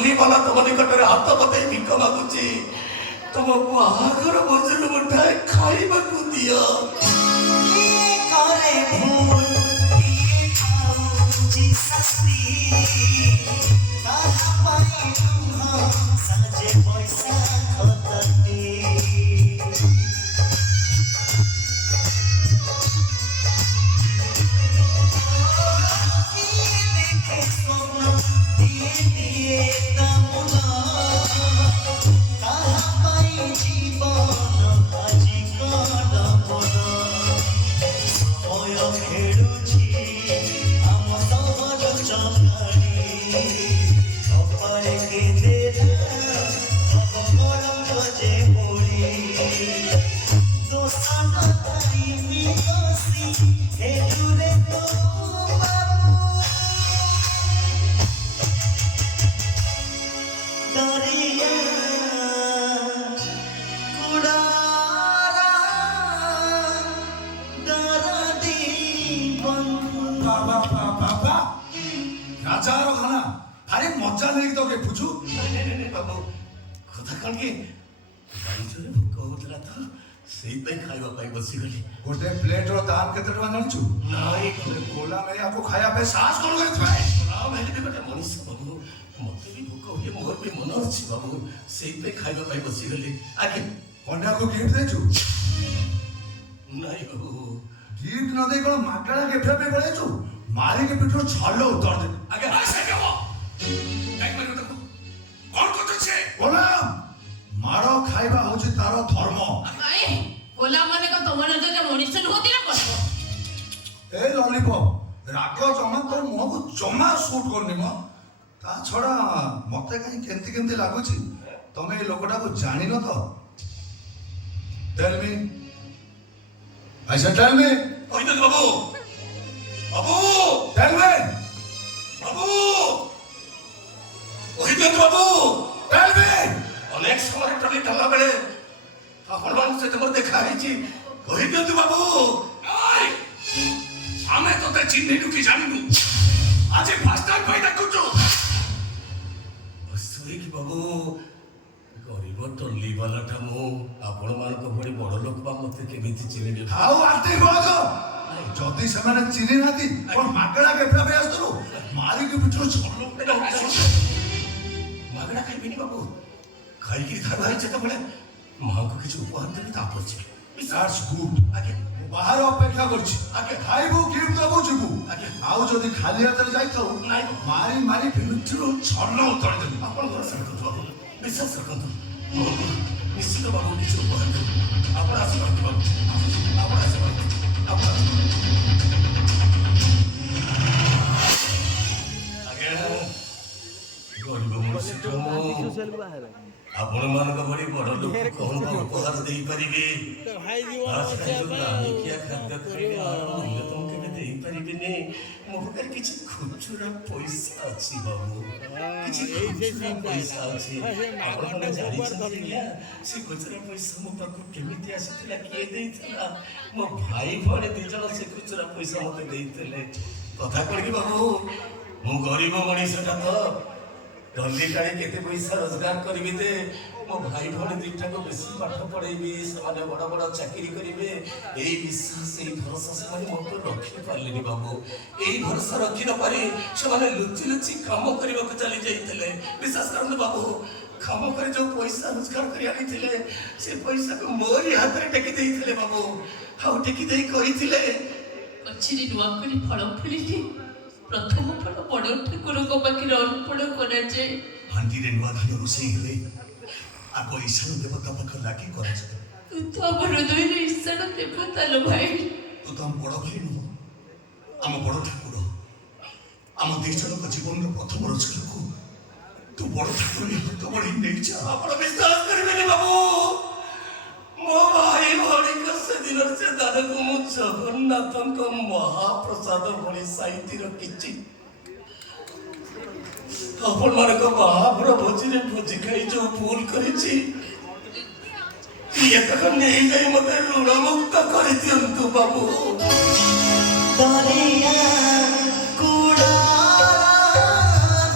ଟଲି ବାଲା ତମ ନିକଟରେ ହାତ ପତେଇ ଭିକ ମାଗୁଛି। ତମ ବାହାଘର ଭୋଜନ ମୁଠାଏ ଖାଇବାକୁ ଦିଅ। राजार खाना भारी मजा नहीं तो के पूछू नहीं बाबू कथा कौन के जोरे भोक होतला तो सेई पे खाइबा पाई बसी गली गोटे प्लेट रो दाम केते टका जानछु नहीं कोला में आपको खाया पे सास कोन करे छाय राम हेले भी बेटा मनीष बाबू मते भी भोक होले मोर भी मन अछि बाबू सेई पे खाइबा पाई बसी गली आके कन्या को गिफ्ट देछु नहीं बाबू गिफ्ट न दे कोन माकड़ा गिफ्ट पे पळेछु मारे के पिठरो छालो उतार दे आगे आसे केबो काई मारियो तको कोन कोत छे बोला मारो खाइबा होछि तारो धर्म भाई कोला माने को तमन जे मनीष होती ना करबो ए लॉलीपॉप राग जमा तोर मुह को जमा शूट करनी म ता छड़ा मते कहीं केंती केंती लागुछि तमे ए लोकटा को जानि न तो tell me I said tell me ओइ दे बाबू बाबू टेल मी बाबू ओइ दे बाबू टेल मी अनेक समय टली टला बेले आपण मान से तमर देखा हिची ओइ दे बाबू ओइ आमे तो ते चिन्हिनु की जानिनु आज फर्स्ट टाइम फायदा कुचो असुरी की बाबू गरीब टली वाला टा मु आपण मान को बड़ी बड़ लोक बा मते केमिति चिन्हिनु हाउ आते बोझ जदी से माने चिनि नाती और माकड़ा के पे आस्तरो मारी के पिठरो छलो मागड़ा खाई बिनी बाबू खाई की धार भाई जत बळे मां को किछ उपहार देबी तापर छी दैट्स गुड आगे बाहर अपेक्षा करछि आगे खाइबो गिफ्ट देबो जिबु आगे आउ जदी खाली हाथ जाई थाउ नाइ मारी मारी पिठरो छलो उतार देबी आपण भरोसा रखतो बाबू विश्वास रखतो निश्चित बाबू किछ उपहार देबो आपण आशीर्वाद बाबू आपण आशीर्वाद आपण आगे गरीब मनुष्य आपण मान को बड़ी बड़ लोक कोन उपहार देई परिबे भाई जीवन क्या खाद्य खाइबे और मूल्य तुम के देई परिबे ने मोहकर किछ खुचुरा पैसा अछि बाबू किछ खुचुरा पैसा अछि आपण माने जानि छथिया से खुचुरा पैसा मो पाको केमिति आसीतला किए देइतला मो भाई भणे दि जण से खुचुरा पैसा मते देइतले कथा कहि बाबू मो गरीब मनीषटा तो डंडी काढ़ी केते पैसा रोजगार करिबे दे मो भाई भणे दिटा को बेसी पाठ पढाइबे समाने बड़ बड़ चाकरी करिबे एई विश्वास एई भरोसा समाने मो पर रखि पारलेनी बाबू एई भरोसा रखि न पारी समाने लुचि लुचि काम करिबा को चली जाइतले विश्वास करन बाबू काम करे जो पैसा रोजगार करि आनिथिले से पैसा को मोरी हाथ रे टेकी देइथिले बाबू हाउ टेकी देई कहिथिले अच्छी नुआ करी फल फुलिली प्रथम फल बड़ ठाकुर को पाखिर अर्पण कराए हांडी रे नुआ धान रोसई हेले आको ईश्वर देवता पाख लागी करा जाय तू तो हमर हृदय रे ईश्वर देवता लो भाई तू तो हम बड़ भाई नु हम बड़ ठाकुर हम देशर को जीवन रो प्रथम रोजगार को तू बड़ ठाकुर ने तो बड़ी नहीं जा आपण विश्वास करिबेनी बाबू मो भाई भणी को से दिन से दान को मु जगन्नाथन को महाप्रसाद भणी साहित्य रखिछि आपण मान को महाप्र भोजी रे भोजी खाई जो भूल करिछि ये तक नहीं गई मते ऋण मुक्त कर दियंतु बाबू दरिया कुड़ा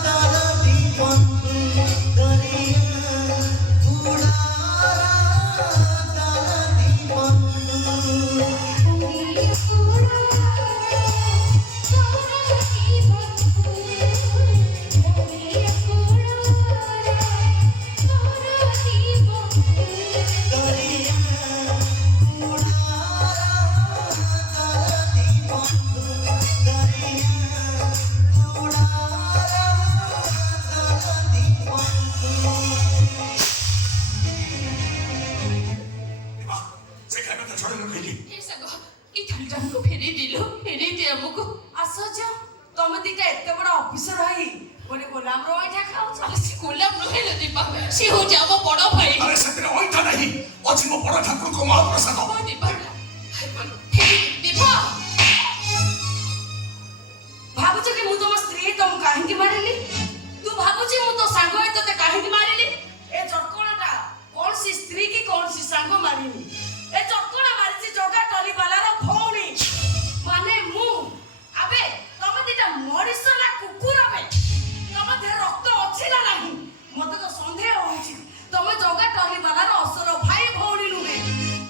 दरदी बंधु ଆମକୁ ଫେରେଇ ଦେ ଆମକୁ। ଆଶ୍ଚର୍ଯ୍ୟ ତମେ ଦିଟା ଏତେ ବଡ ଅଫିସର ହେଇ ଗୋଟେ ଗୋଲାମର ଅଇଁଠା ଖାଉଛ। ଆରେ ସେ ଗୋଲାପ ନୁହେଁ ଲୋ ଦୀପା, ସେ ହଉଛି ଆମ ବଡ ଭାଇ। ଆରେ ସେଥିରେ ଅଇଁଠା ନାହିଁ, ଅଛି ମୋ ବଡ଼ ଠାକୁରଙ୍କ ମହାପ୍ରସାଦ। ଦୀପା ଦୀପା ଭାବୁଛ କି ମୁଁ ତମ ସ୍ତ୍ରୀ ତମକୁ କାହିଁକି ମାରିଲି? ତୁ ଭାବୁଛି ମୁଁ ତୋ ସାଙ୍ଗ ହେଇ ତତେ କାହିଁକି ମାରିଲି? ଏ ଚଟକଣାଟା କୌଣସି ସ୍ତ୍ରୀ କି କୌଣସି ସାଙ୍ଗ ମାରିନି। ଏ ଚଟକଣା ମାରିଛି ଜଗା ଟଲିବାଲାର ଭଉଣୀ ମାନେ ମୁଁ। ଆବେ ତମେ ଦିଟା ମଣିଷ ନା କୁକୁର? ବେ ତମ ଦେହରେ ରକ୍ତ ଅଛି ନା ନାହିଁ? ମତେ ତ ସନ୍ଦେହ ହଉଛି ତମେ ଜଗା ଟଲିବାଲାର ଅସଲ ଭାଇ ଭଉଣୀ ନୁହେଁ।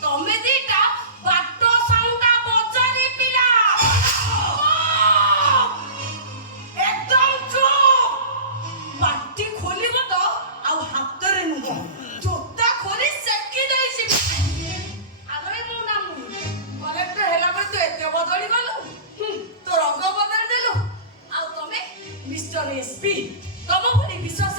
ତମେ ଦିଟା ବାଟ ସାଉଣ୍ଡା ବଜାରୀ ପିଲା। একদম চুপ। পাটি খোলিব তো ଆଉ ହାତରେ ନୁହଁ, ଜୋତା ଖୋଲି ସେକି ଦେଇଛି। ଆଲୋ ମୁଁ ନା କଲେକ୍ଟର ହେଲା ପରେ ତୁ ଏତେ ବଦଳି ଗଲୁ। ତୋ ରଙ୍ଗ ବଦଳି ଦେଲୁ। ଆଉ ତମେ ମିଷ୍ଟର ଏସପି ତମ ଭଳି ବିଶ୍ୱାସ